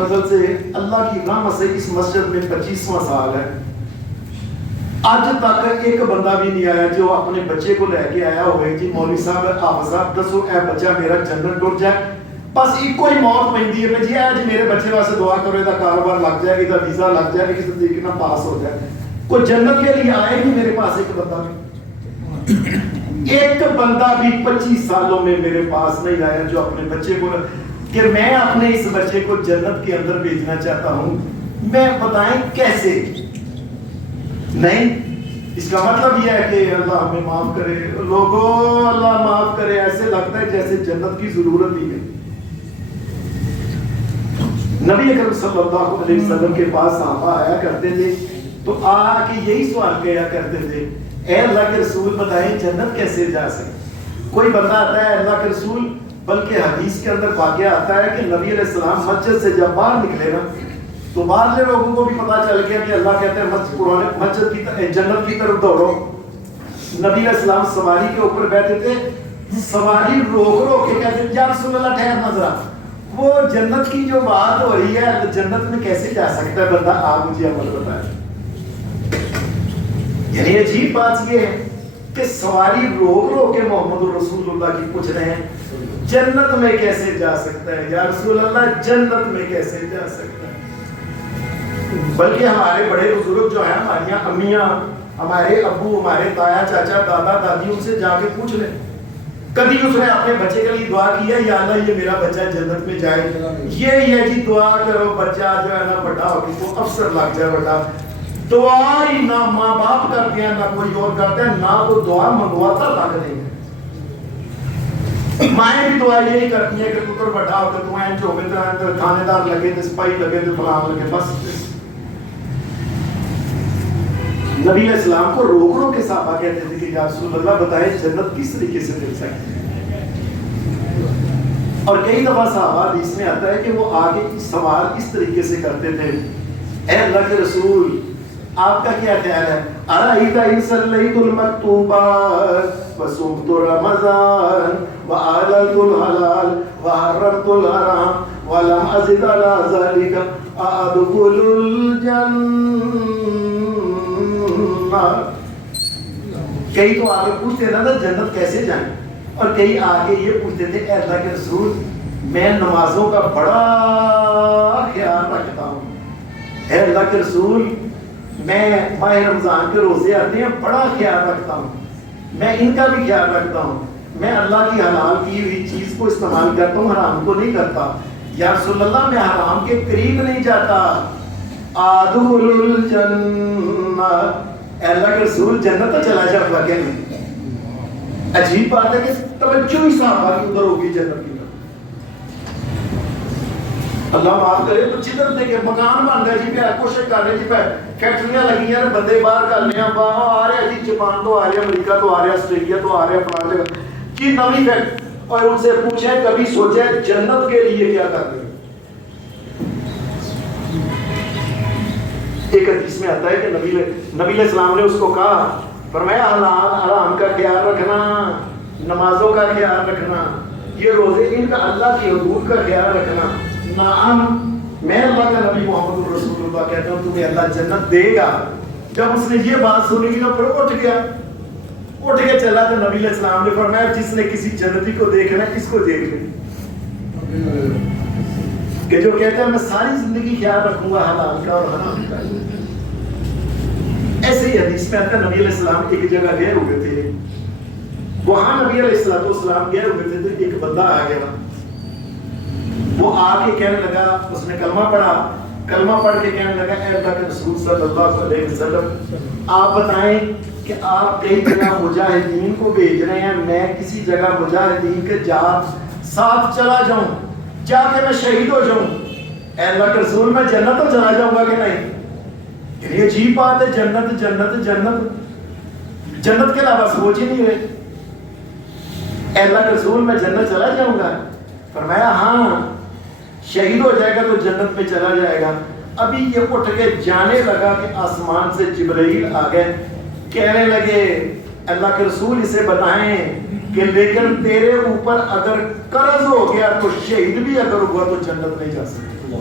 فضل سے اللہ کی رحمت سے اس مسجد میں 25واں سال ہے، آج تک ایک بندہ بھی نہیں آیا جو اپنے بچے کو لے کے آیا ہوئے جی مولوی صاحب حافظ صاحب دسو اے بچہ میرا جنت ٹر جائے، بس ایک کوئی موت پہندی ہے جی اے میرے بچے واسطے دعا کرو، یہ کاروبار لگ جائے، یہ ویزا لگ جائے، کسی طریقے نہ پاس ہو جائے، کوئی جنت کے لیے آئے نہیں میرے پاس ایک بندہ بھی، ایک بندہ بھی 25 سالوں میں میرے پاس نہیں آیا جو اپنے بچے کو کہ میں اپنے اس بچے کو جنت کے اندر بھیجنا چاہتا ہوں، میں بتائیں کیسے؟ نہیں، اس کا مطلب یہ ہے کہ اللہ ہمیں معاف کرے، لوگوں اللہ معاف کرے، ایسے لگتا ہے جیسے جنت کی ضرورت ہی نہیں۔ نبی اکرم صلی اللہ علیہ وسلم کے پاس صحابہ آیا کرتے تھے تو آ کے یہی سوال کیا کرتے تھے، اے اللہ کے رسول بتائیں جنت کیسے جا سکتے؟ کوئی بندہ آتا ہے اللہ کے رسول، بلکہ حدیث کے اندر واقعہ آتا ہے کہ نبی علیہ السلام مسجد سے جب باہر نکلے نا تو باہر کے لوگوں کو بھی پتا چل گیا کہ اللہ کہتے ہیں مسجد کی جنت کی طرف دوڑو۔ نبی علیہ السلام سواری کے اوپر بیٹھے تھے، سواری روک روک کے کہتے ہیں یا رسول اللہ ٹھہرنا ذرا، وہ جنت کی جو بات ہو رہی ہے جنت میں کیسے جا سکتا ہے بندہ، آپ مجھے عمل بتائیں۔ یعنی عجیب بات یہ ہے کہ سواری روک روک کے محمد رسول اللہ کی پوچھ رہے ہیں جنت میں کیسے جا سکتا ہے یا رسول اللہ جنت میں کیسے جا سکتا ہے؟ بلکہ ہمارے بڑے بزرگ جو ہیں، ہماری امیاں، ہمارے ابو، ہمارے تایا چاچا دادا دادی، ان سے جا کے پوچھ لیں کبھی اس نے اپنے بچے کے لیے دعا کی ہے یا اللہ یہ میرا بچہ جنت میں جائے، یہ جی دعا کرو بچہ جو ہے نا بڑا ہو کے تو افسر لگ جائے، بڑا دعا ہی نہ ماں باپ کرتے ہیں نہ کوئی اور کرتا ہے، نہ تو دعا منگواتا تک نہیں ہے۔ مائیں بھی دعا یہی کرتی ہیں کہ پتر بڑا ہو کے تمہیں جو تھانے دار لگے تھے، سپاہی لگے تھے، فلان لگے، بس نبی علیہ السلام کو روک روک کے صحابہ کہتے تھے کہ یا رسول اللہ بتائیں جنت کس طریقے سے مل سکتی ہے؟ اور کئی دفعہ صحابہ حدیث میں آتا ہے کہ وہ آگے سوال اس طریقے سے کرتے تھے، اے اللہ کے رسول آپ کا کیا خیال ہے؟ ارائیت ان صلیت المکتوبات وصمت رمضان وآلت الحلال وحرمت الحرام ولم ازد على ذلك ادخل الجنہ۔ کئی تو آگے پوچھتے تھے نا جنت کیسے جائیں، اور کئی آگے یہ پوچھتے تھے اے اللہ کے رسول میں نمازوں کا بڑا خیال رکھتا ہوں، اے اللہ کے رسول میں ماہ رمضان کے روزے آتے ہیں بڑا خیال رکھتا ہوں، میں ان کا بھی خیال رکھتا ہوں، میں اللہ کی حلال کی ہوئی چیز کو استعمال کرتا ہوں، حرام کو نہیں کرتا، یا رسول اللہ میں حرام کے قریب نہیں جاتا، ادخل الجنہ، اے اللہ کے رسول جنت تو چلا جاؤں گا کہ نہیں؟ عجیب بات ہے کہ توجہ ہی صحابہ کی ادھر ہوگی جنت کی طرف۔ اللہ معاف کرے تو جدھر دیکھے مکان بن گیا جی پہ کوشش کر رہے جی پہ فیکٹریاں لگی ہیں، بندے باہر کر رہے ہیں، باہر آ رہے ہیں جی، جاپان تو آ رہے ہیں، امریکہ تو آ رہے ہیں، آسٹریلیا تو آ رہے ہیں، فلاں جگہ کی نئی فیکٹری، اور ان سے پوچھیں کبھی سوچیں جنت کے لیے کیا کر رہے ہیں؟ ایک حدیث میں آتا ہے کہ نبی علیہ السلام نے اس کو کہا، فرمایا حلال حرام کا خیال رکھنا، نمازوں کا خیال رکھنا، یہ روزے ان کا اللہ کی حدود کا خیال رکھنا، نعم میں اللہ کا نبی محمد رسول اللہ کہتا ہوں تمہیں اللہ جنت دے گا۔ جب اس نے یہ بات سنی نا پھر اٹھ کے چلا تو نبی علیہ السلام نے فرمایا جس نے کسی جنتی کو دیکھنا ہے اس کو دیکھ لیں، کہ جو کہتے ہیں میں ساری زندگی خیال رکھوں گا حلال کا اور حرام کا۔ ایسے ہی حدیث میں آتا ہے نبی علیہ السلام ایک جگہ گئے ہوئے تھے، وہاں نبی علیہ السلام گئے ہوئے تھے تو ایک بندہ آ گیا، وہ آ کے کہنے لگا، اس نے کلمہ پڑھا، کلمہ پڑھ کے کہنے لگا اے اللہ کے رسول صلی اللہ علیہ وسلم آپ بتائیں کہ آپ کئی جگہ مجاہدین کو بھیج رہے ہیں، میں کسی جگہ مجاہدین کے ساتھ چلا جاؤں، جا کے میں شہید ہو جاؤں، اے اللہ کے رسول میں جنت تو چلا جاؤں گا کہ نہیں؟ یہ عجیب بات ہے، جنت جنت جنت جنت کے علاوہ سوچ ہی نہیں رہے۔ اے اللہ کے رسول میں جنت چلا جاؤں گا؟ فرمایا ہاں، شہید ہو جائے گا تو جنت میں چلا جائے گا۔ ابھی یہ اٹھ کے جانے لگا کہ آسمان سے جبرائیل آ گئے، کہنے لگے اللہ کے رسول اسے بتائیں کہ لیکن تیرے اوپر اگر قرض ہو گیا تو شہید بھی اگر ہوا تو جنت نہیں جا سکتا۔